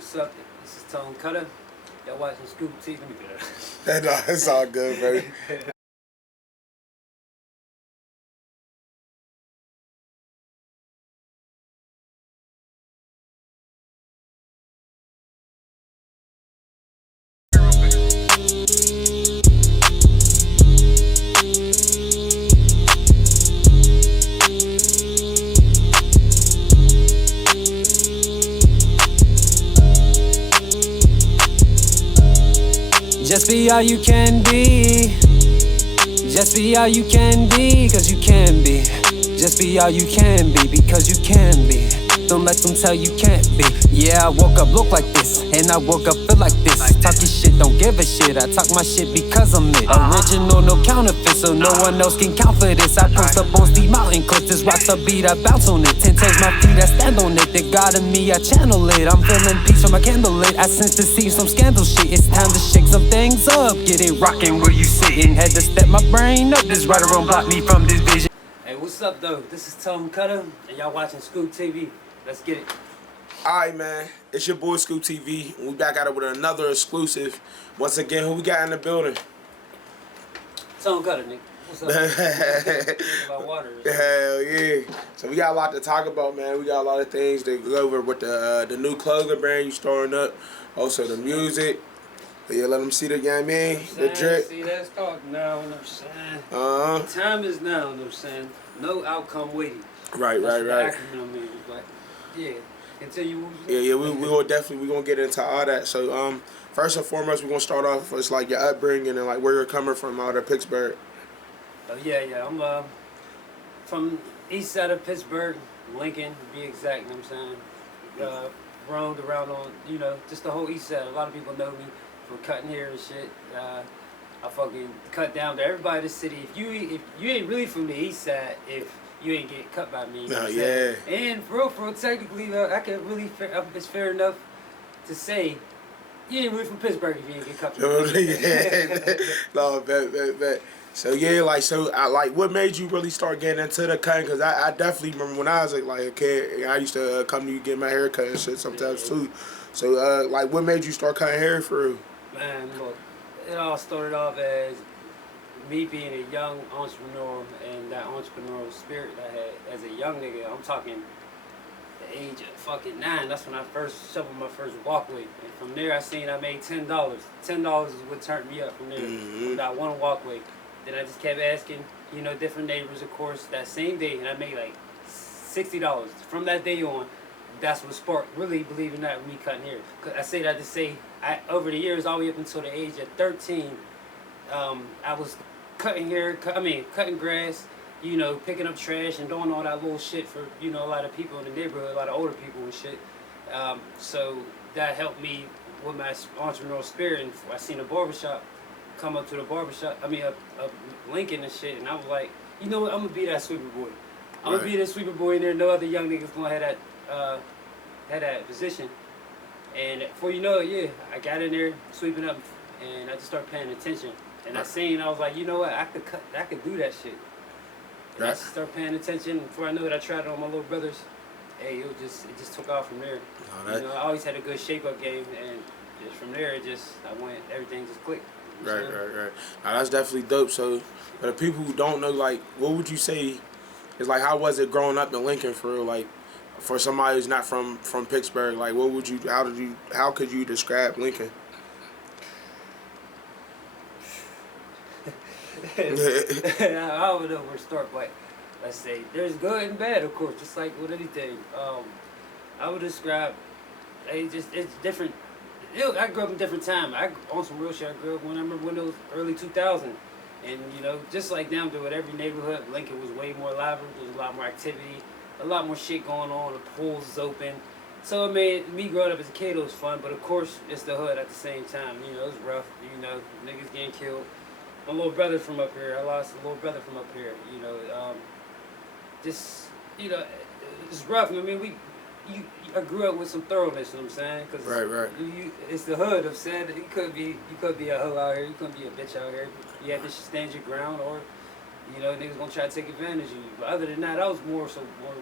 What's up? This is Tone Cutter. Y'all watching Scoop TV. Let me do that. No, it's all good, baby. Just be all you can be. Just be all you can be, cause you can be. Just be all you can be, because you can be. Don't let them tell you can't be. Yeah, I woke up look like this, and I woke up feel like this. Talking shit, don't give a shit. I talk my shit because I'm it. Original, no counterfeit, so no one else can count for this. I post up on Steve Mountain clips, this rocks a beat, I bounce on it. 10 toes my feet, I stand on it. The God in me, I channel it. I'm feeling peace from my candle lit. I sense to see some scandal shit. It's time to shake some things up. Get it rockin' where you sitting. Had to step my brain up. This right around block me from this vision. Hey, what's up, though? This is Tone Cutter, and y'all watching Scoop TV. Let's get it. Alright, man. It's your boy Scoop TV. We back at it with another exclusive. Once again, who we got in the building? Tone Cutter, nigga. What's up? About water. Hell yeah. So we got a lot to talk about, man. We got a lot of things to go over with the new clothing brand you starting up. Also the music. But yeah, let them see the young man. The drip. See, that's talking now, you know what I'm saying? The time is now, you know what I'm saying? No outcome waiting. Right. Acronym, but yeah. Continue. Yeah, we will definitely, we're going to get into all that. So, first and foremost, we're going to start off with, like, your upbringing and, like, where you're coming from out of Pittsburgh. Oh, yeah. I'm from east side of Pittsburgh, Lincoln, to be exact, you know what I'm saying? Roamed around on, just the whole east side. A lot of people know me for cutting hair and shit. I fucking cut down to everybody in the city. If you ain't really from the east side, if you ain't get cut by me. You know yeah. And for real, technically, I can really, it's fair enough to say, you ain't really from Pittsburgh if you ain't get cut by me. Yeah. No, bet. So, yeah, like, what made you really start getting into the cutting? Because I definitely remember when I was, like, a kid, I used to come to you get my hair cut and shit sometimes, too. So, like, what made you start cutting hair for real? Man, look, it all started off as me being a young entrepreneur and that entrepreneurial spirit I had as a young nigga. I'm talking the age of fucking 9. That's when I first shoveled my first walkway. And from there, I made $10. $10 is what turned me up from there. From that one walkway. Then I just kept asking, different neighbors, of course, that same day, and I made like $60. From that day on, that's what sparked really believing that with me cutting hair. Cause I say that to say, over the years, all the way up until the age of 13, I was cutting hair, cutting grass, picking up trash and doing all that little shit for, a lot of people in the neighborhood, a lot of older people and shit. So that helped me with my entrepreneurial spirit. And I seen a barbershop come up to the barbershop, up Lincoln and shit, and I was like, you know what, I'm gonna be that sweeper boy. I'm gonna be that sweeper boy in there. No other young niggas gonna have that position. And before you know it, yeah, I got in there sweeping up, and I just started paying attention. And I was like, you know what, I could do that shit. And I just started paying attention. Before I knew it, I tried it on my little brothers. Hey, it just took off from there. I always had a good shape-up game, and just from there, everything just clicked. Right. Now, that's definitely dope. So, for the people who don't know, like, what would you say is, like, how was it growing up in Lincoln for real? Like, for somebody who's not from Pittsburgh, like, how could you describe Lincoln? I don't know where to start, but let's say there's good and bad, of course, just like with anything. I would describe, it's different. I grew up in a different time. On some real shit, I grew up when it was early 2000s. And, just like down to every neighborhood, Lincoln was way more lively. There was a lot more activity, a lot more shit going on. The pools was open. So it made me growing up as a kid, it was fun. But, of course, it's the hood at the same time. It was rough. Niggas getting killed. My little brother from up here. I lost a little brother from up here. It's rough. I grew up with some thoroughness, you know what I'm saying? Cause right. It's the hood of said. You could be a hoe out here. You couldn't be a bitch out here. You had to stand your ground, or niggas gonna try to take advantage of you. But other than that, I was more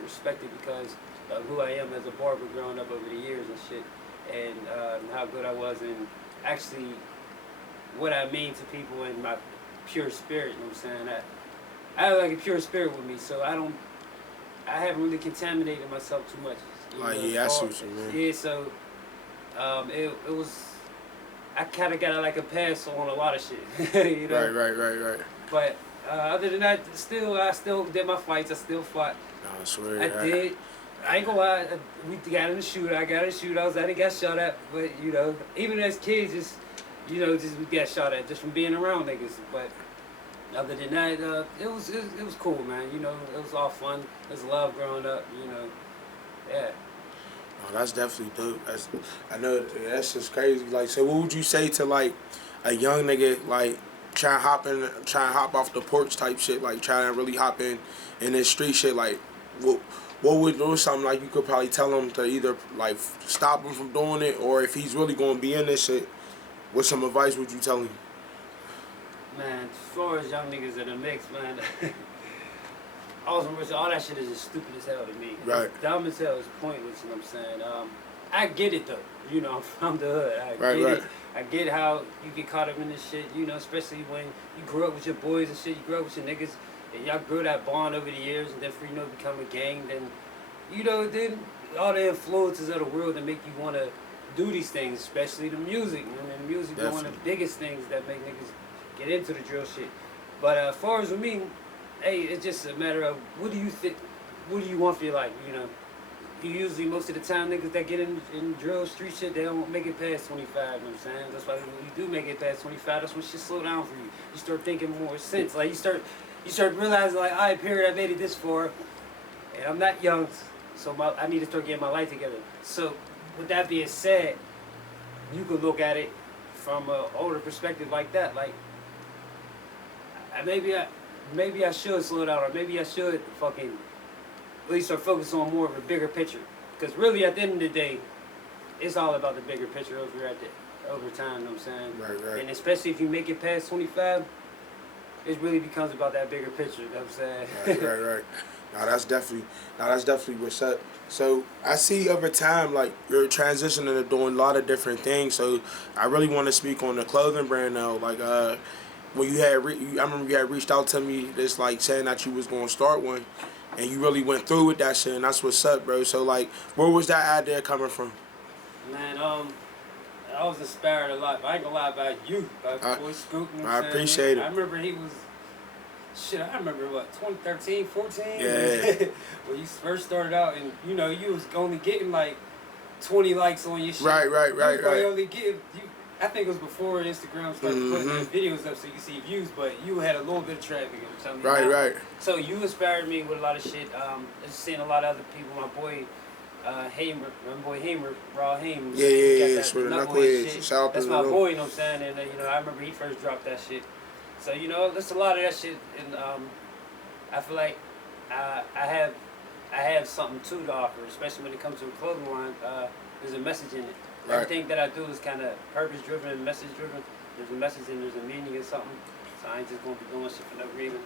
respected because of who I am as a barber growing up over the years and shit. and how good I was in actually what I mean to people in my pure spirit. You know what I'm saying? I have like a pure spirit with me, so I haven't really contaminated myself too much. Like, yeah, I see what you mean. Yeah, so it was, I kind of got like a pass on a lot of shit. You know? Right. But other than that, I still did my fights. I still fought. No, I swear. I did. I ain't gonna lie. We got in the shootout. I got in shootouts. I didn't get shot at, but you know, even as kids, just we got shot at just from being around niggas. But other than that, it was cool, man. You know, it was all fun. It was love growing up. You know, yeah. Oh, that's definitely dope. I know that's just crazy. Like, so what would you say to like a young nigga like trying to hop off the porch type shit, like trying to really hop in this street shit? Like, what was something like you could probably tell him to either like stop him from doing it, or if he's really going to be in this shit, what some advice would you tell him? Man, as far as young niggas in the mix, man. All that shit is just stupid as hell to me. Right. It's dumb as hell. It's pointless. You know what I'm saying? I get it though. You know, I'm from the hood. I get it. I get how you get caught up in this shit. You know, especially when you grew up with your boys and shit. You grew up with your niggas, and y'all grew that bond over the years, and then for become a gang. Then, then all the influences of the world that make you want to do these things, especially the music. And the music is one of the biggest things that make niggas get into the drill shit. But as far as with me, hey, it's just a matter of what do you think, what do you want for your life, you know? Usually most of the time niggas that get in drill street shit, they don't make it past 25, you know what I'm saying? That's why when you do make it past 25, that's when shit slow down for you. You start thinking more sense. Like you start realizing like, all right, period, I made it this far, and I'm not young, so I need to start getting my life together. So with that being said, you could look at it from an older perspective like that, like maybe I should slow down, or maybe I should fucking at least start focusing on more of a bigger picture. Because really, at the end of the day, it's all about the bigger picture over time, you know what I'm saying? Right. And especially if you make it past 25, it really becomes about that bigger picture, you know what I'm saying? Right. Now that's definitely what's up. So I see over time, like, you're transitioning to doing a lot of different things. So I really want to speak on the clothing brand now. Like, when you had, I remember you had reached out to me, just like saying that you was going to start one, and you really went through with that shit, and that's what's up, bro. So like, where was that idea coming from? Man, I was inspired a lot. But I ain't gonna lie about you, about boy Scoop. You know I appreciate it. I remember he was, I remember what, 2013, 14? Yeah. When you first started out, and you was only getting like 20 likes on your shit. Right. Only getting, I think it was before Instagram started putting the videos up so you see views, but you had a little bit of traffic. I'm telling you. Right. So you inspired me with a lot of shit. Just seeing a lot of other people. My boy Hamer, Raw Hamer. Yeah. Sort of knucklehead. Shout out to That's my boy. You know what I'm saying? And I remember he first dropped that shit. So there's a lot of that shit, and I feel like I have something to offer, especially when it comes to a clothing line. There's a message in it. Right. Everything that I do is kind of purpose-driven and message-driven. There's a message and there's a meaning or something. So I ain't just going to be doing shit for no reason.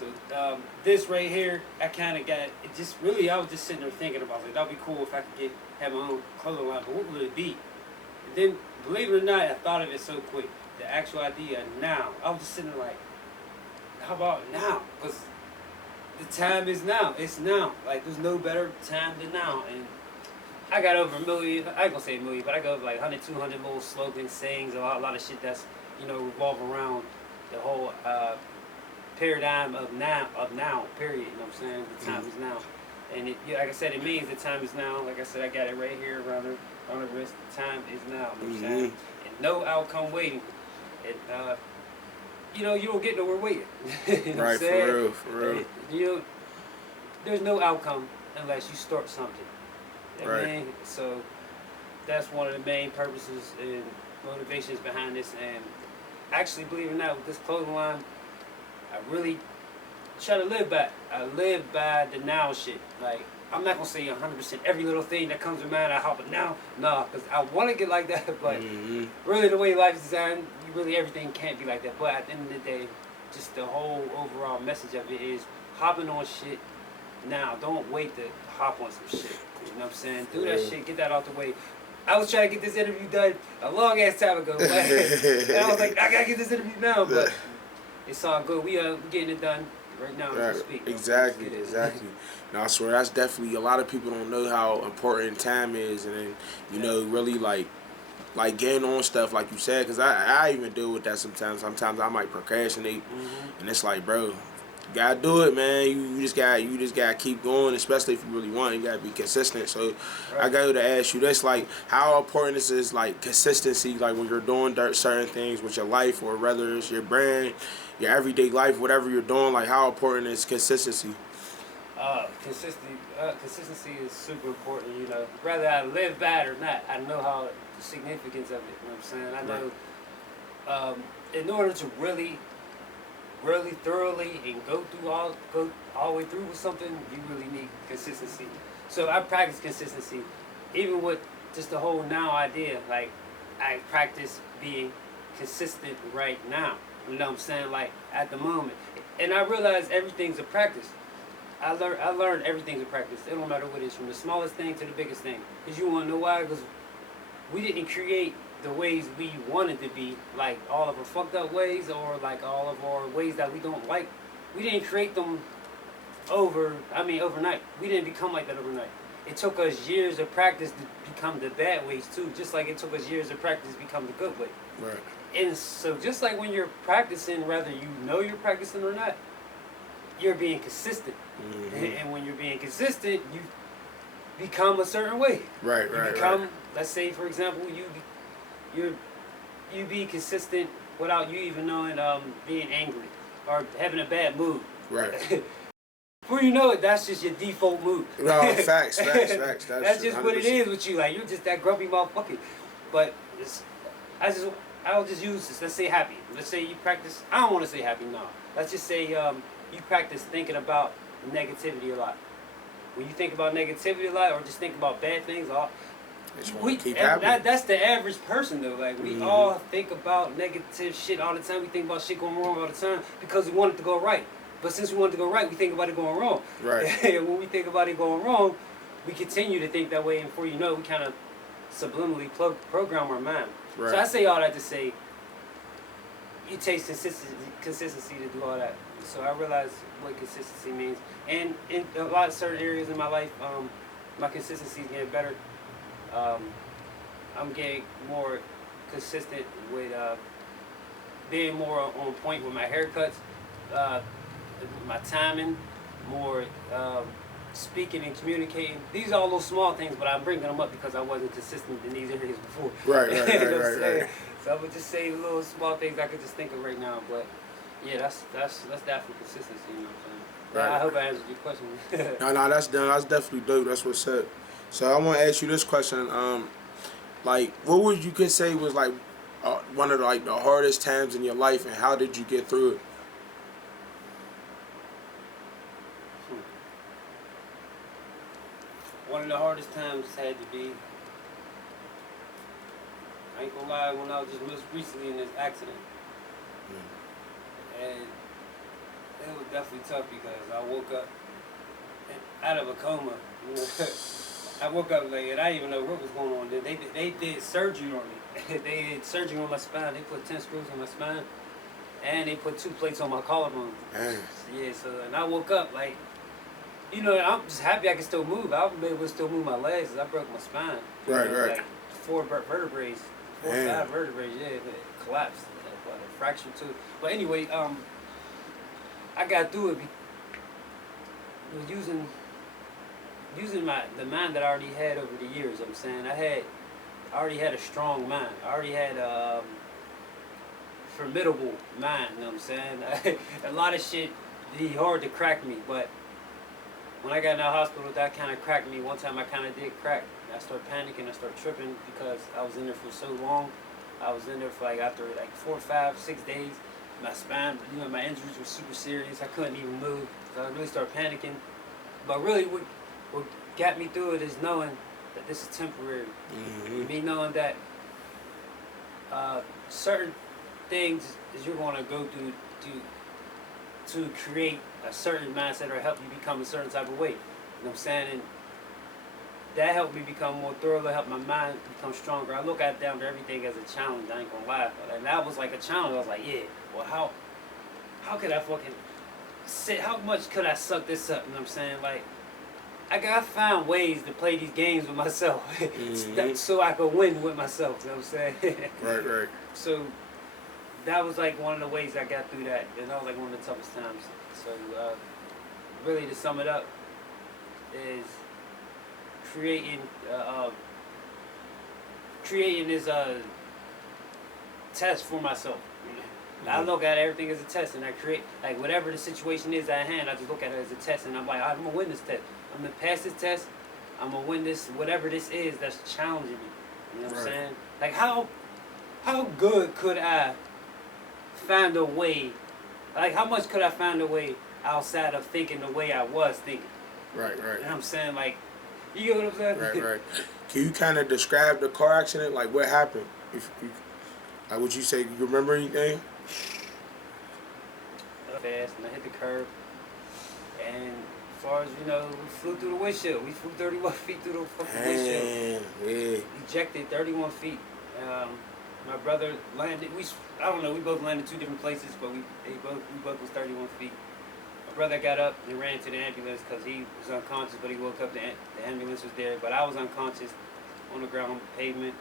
So this right here, I kind of got it. Just really, I was just sitting there thinking about it. That'd be cool if I could have my own clothing line. But what would it be? And then, believe it or not, I thought of it so quick. The actual idea now. I was just sitting there like, how about now? Because the time is now. It's now. Like, there's no better time than now. And I got over 1 million, I ain't gonna say 1 million, but I got over like 100, 200 little slogans, sayings, a lot of shit that's, revolve around the whole paradigm of now, period, you know what I'm saying? The time is now. And like I said, it means the time is now. Like I said, I got it right here around the wrist. The time is now, you know what I'm saying? And no outcome waiting. You don't get nowhere waiting. You know what I'm saying? For real. There's no outcome unless you start something. Right. So that's one of the main purposes and motivations behind this. And actually, believe it or not, with this clothing line, I really try to live by. I live by the now shit. Like, I'm not gonna say 100% every little thing that comes to mind. I hop it now, because I want to get like that. But really, the way life is designed, really everything can't be like that. But at the end of the day, just the whole overall message of it is hopping on shit now. Don't wait to hop on some shit. You know what I'm saying? Do that shit, get that out the way. I was trying to get this interview done a long ass time ago, but and I was like, I gotta get this interview now, but it's all good. We getting it done right now as we speak. Exactly. No, I swear that's definitely a lot of people don't know how important time is, and then you know really like getting on stuff like you said, because I even deal with that sometimes. Sometimes I might procrastinate, and it's like, bro, you gotta do it, man. You just gotta keep going, especially if you really want it. You gotta be consistent. So I got to ask you this, like, how important this is, like, consistency, like when you're doing certain things with your life, or whether it's your brand, your everyday life, whatever you're doing, like how important is consistency? Consistency is super important, you know. Whether I live by it or not, I know how the significance of it, you know what I'm saying? I know in order to really thoroughly and go all the way through with something, you really need consistency. So I practice consistency, even with just the whole now idea. Like, I practice being consistent right now. You know what I'm saying? Like, at the moment. And I realize everything's a practice. I learned everything's a practice. It don't matter what it is, from the smallest thing to the biggest thing. Because you want to know why? Because we didn't create the ways we wanted to be, like all of our fucked up ways, or like all of our ways that we don't like. We didn't create them overnight. We didn't become like that overnight. It took us years of practice to become the bad ways too, just like it took us years of practice to become the good way. Right. And so just like when you're practicing, whether you know you're practicing or not, you're being consistent. And when you're being consistent, you become a certain way. Right. You become, let's say for example, you be consistent without you even knowing being angry or having a bad mood. Right. Before you know it, that's just your default mood. No, facts. That's just 100%. What it is with you. Like, you're just that grumpy motherfucker. But I'll just use this. Let's say happy. Let's say you practice. I don't want to say happy. No. Let's just say you practice thinking about negativity a lot. When you think about negativity a lot, or just think about bad things, that's the average person though. Like, we all think about negative shit all the time. We think about shit going wrong all the time because we want it to go right. But since we want it to go right, we think about it going wrong. Right. And when we think about it going wrong, we continue to think that way, and before you know it, we kind of subliminally program our mind. Right. So I say all that to say, it takes consistency to do all that. So I realize what consistency means. And in a lot of certain areas in my life, my consistency is getting better. I'm getting more consistent with being more on point with my haircuts, my timing, more speaking and communicating. These are all those small things, but I'm bringing them up because I wasn't consistent in these areas before. Right. So I would just say little small things I could just think of right now, but yeah, that's definitely consistency. You know what I'm saying? Right. I hope I answered your question. No, that's definitely dope. That's what's up. So I want to ask you this question. Like, what would you say was like one of the hardest times in your life, and how did you get through it? One of the hardest times had to be, I ain't gonna lie, when I was just recently in this accident. And it was definitely tough because I woke up out of a coma. You know? I woke up late and I didn't even know what was going on. They did surgery on me. They did surgery on my spine. They put 10 screws on my spine, and they put 2 plates on my collarbone. Yeah, so, and I woke up like, you know, I'm just happy I can still move. I'll be able to still move my legs because I broke my spine. Right. Like 4 vertebrae, 4 or 5 vertebrae, yeah, it collapsed. A fracture too. But anyway, I got through it with using the mind that I already had over the years. I'm saying I already had a strong mind. I already had a formidable mind. You know what I'm saying? A lot of shit be hard to crack me, but when I got in the hospital, that kind of cracked me. One time I kind of did crack. I started panicking. I started tripping because I was in there for so long. I was in there for after 4, 5, 6 days. My spine, you know, my injuries were super serious. I couldn't even move. So I really started panicking. But really, what got me through it is knowing that this is temporary. Me knowing that certain things that you're going to go through to create a certain mindset or help you become a certain type of way. You know what I'm saying? that helped me become more thorough, helped my mind become stronger. I look at down to everything as a challenge. I ain't gonna lie, and that was like a challenge. I was like, yeah, well, how could I fucking sit? How much could I suck this up? You know what I'm saying? Like, I found ways to play these games with myself, so I could win with myself. You know what I'm saying? Right. So that was like one of the ways I got through that, and that was like one of the toughest times. So really, to sum it up, is creating this test for myself. I look at everything as a test, and I create, like, whatever the situation is at hand, I just look at it as a test, and I'm like, I'm gonna win this test. I'm gonna pass this test. I'm gonna win this, whatever this is that's challenging me. You know what I'm saying? Like, how good could I find a way? Like, how much could I find a way outside of thinking the way I was thinking? Right. You know what I'm saying? Like, you get what I'm saying? Right. Can you kind of describe the car accident? Like, what happened? Like, would you say, you remember anything? Fast, and I hit the curb, and as far as we know, we flew through the windshield. We flew 31 feet through the fucking windshield. Yeah. Ejected 31 feet. My brother landed. I don't know. We both landed two different places, but we both was 31 feet. My brother got up and ran to the ambulance because he was unconscious, but he woke up. The ambulance was there, but I was unconscious on the ground, on the pavement.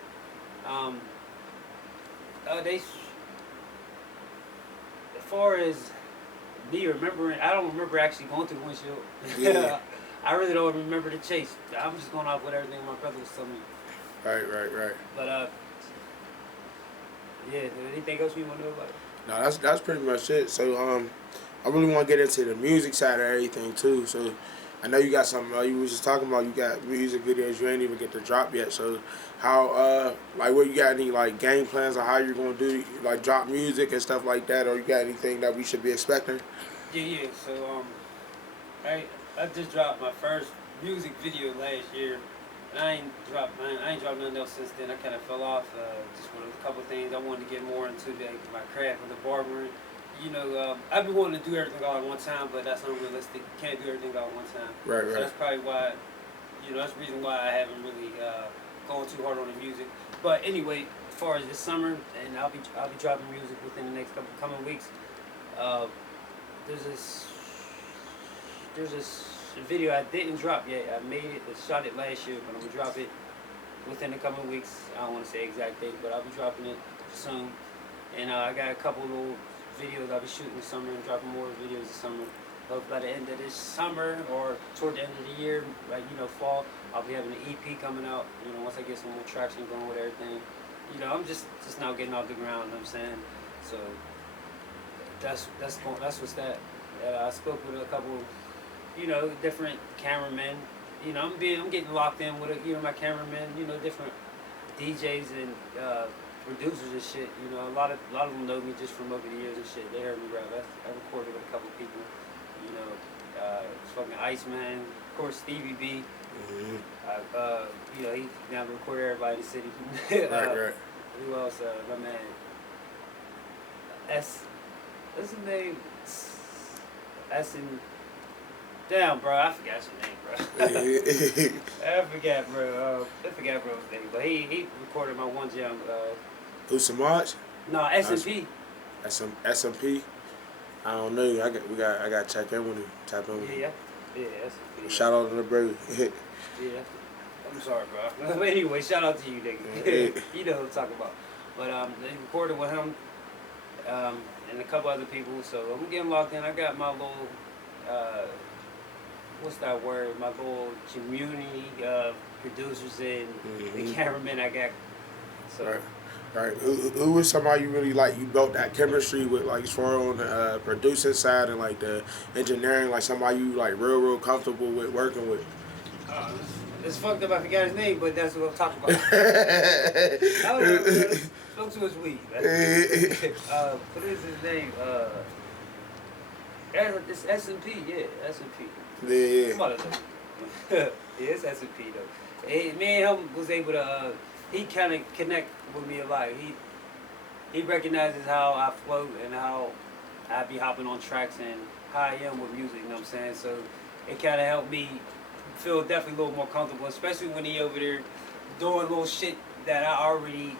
As far as me remembering, I don't remember actually going through the windshield. Yeah. I really don't remember the chase. I'm just going off what everything my brother was telling me. Right. But yeah. Anything else you want to know about it? No, that's pretty much it. So I really want to get into the music side of everything too. So I know you got something. You was just talking about, you got music videos you ain't even get to drop yet. So how like, what, you got any like game plans on how you're gonna do, like, drop music and stuff like that, or you got anything that we should be expecting? Yeah. So I just dropped my first music video last year, and I ain't dropped nothing else since then. I kind of fell off. Just with a couple of things I wanted to get more into, my craft with the barbering. You know, I've been wanting to do everything all at one time, but that's unrealistic. You can't do everything all at one time. Right. So that's probably why, that's the reason why I haven't really gone too hard on the music. But anyway, as far as this summer, and I'll be dropping music within the next coming weeks. There's this video I didn't drop yet. I shot it last year, but I'm gonna drop it within the coming weeks. I don't want to say exact date, but I'll be dropping it soon. And I got a couple little videos I'll be shooting this summer and dropping more videos this summer. But by the end of this summer or toward the end of the year, like, fall, I'll be having an EP coming out. Once I get some more traction going with everything. I'm just now getting off the ground. You know what I'm saying? So that's what's that. I spoke with a couple, different cameramen. I'm getting locked in with my cameramen. Different DJs and producers and shit. A lot of them know me just from over the years and shit. They heard me rap. I recorded with a couple people. Fucking Iceman, of course, Stevie B. Mm-hmm. He now record everybody in the city. Right. Who else? My man. What's his name? Damn, bro, I forgot your name, bro. I forgot bro's name, but he recorded my one jam. Who's Samaj? No, S&P. S&P. I don't know. I got to check in with him. Tap in with him. Yeah, S&P. Shout out to the brother. Yeah. I'm sorry, bro. But anyway, shout out to you, nigga. You know what I'm talking about. But they recorded with him and a couple other people. So I'm getting locked in. I got my little what's that word? My little community producers and the cameramen I got. So. Right. Who was somebody you really like? You built that chemistry with, like, as far on the producing side and like the engineering, like somebody you like real comfortable with working with. It's fucked up. I forgot his name, but that's what I'm talking about. I don't know. Spoke to his weed. What is his name? It's S&P. Yeah, S&P. Yeah. Come on, yeah, it's S&P though. Me and him was able to. He kind of connect with me a lot. He recognizes how I float and how I be hopping on tracks and how I am with music. You know what I'm saying? So it kind of helped me feel definitely a little more comfortable, especially when he over there doing little shit that I already,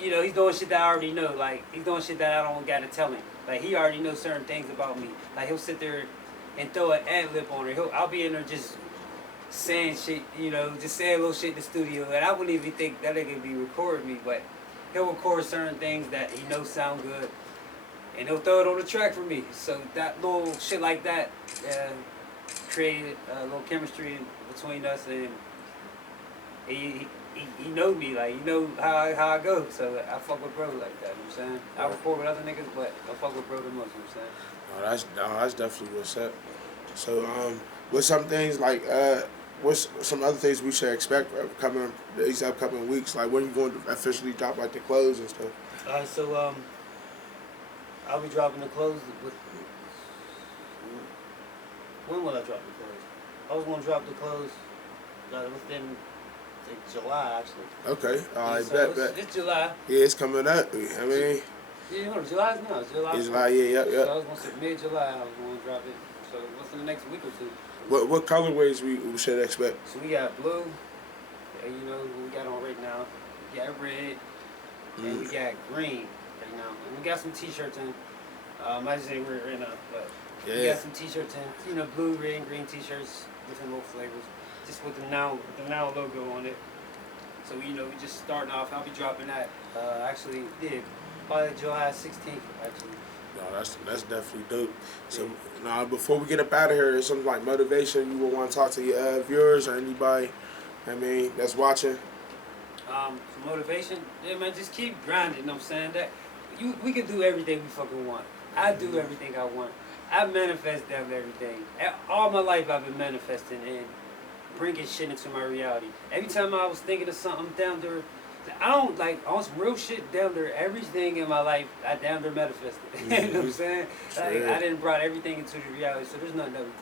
you know, he's doing shit that I already know. Like, he's doing shit that I don't gotta tell him. Like, he already knows certain things about me. Like, he'll sit there and throw an ad-lib on her. I'll be in there just saying shit, you know, just saying little shit in the studio, and I wouldn't even think that nigga be recording me, but he'll record certain things that he knows sound good, and he'll throw it on the track for me. So that little shit like that created a little chemistry between us, and he know me, like, he know how I go, so I fuck with bro like that, you know what I'm saying? I record with other niggas, but I fuck with bro the most, you know what I'm saying? No, that's definitely what's up. So, what's some things like, what's some other things we should expect coming these upcoming weeks? Like, when you going to officially drop like the clothes and stuff? So I'll be dropping the clothes with. When will I drop the clothes? I was gonna drop the clothes within July actually. Okay, I so bet. It's July. Yeah, it's coming up. I mean, yeah, no, July's now. It's July. It's July, yeah. So I was gonna say mid-July. I was gonna drop it. So within the next week or two. What colorways we should expect? So we got blue. You know what we got on right now. We got red. And we got green right now. And we got some t-shirts in. I just ain't wear it right now, but we got some t-shirts in. You know, blue, red, and green t-shirts, different little flavors, just with the now logo on it. So you know, we just starting off. I'll be dropping that. Actually, probably July 16th. Actually. No, that's definitely dope. So now, before we get up out of here, is something like motivation you would want to talk to your viewers or anybody, I mean, that's watching? For motivation, yeah, man, just keep grinding. You know what I'm saying? That we can do everything we fucking want. I do everything I want. I manifest down everything. All my life I've been manifesting and bringing shit into my reality. Every time I was thinking of something down there, I don't like on some real shit down there. Everything in my life, I down there manifested. You know what I'm saying? Like, I didn't brought everything into the reality, so there's nothing that we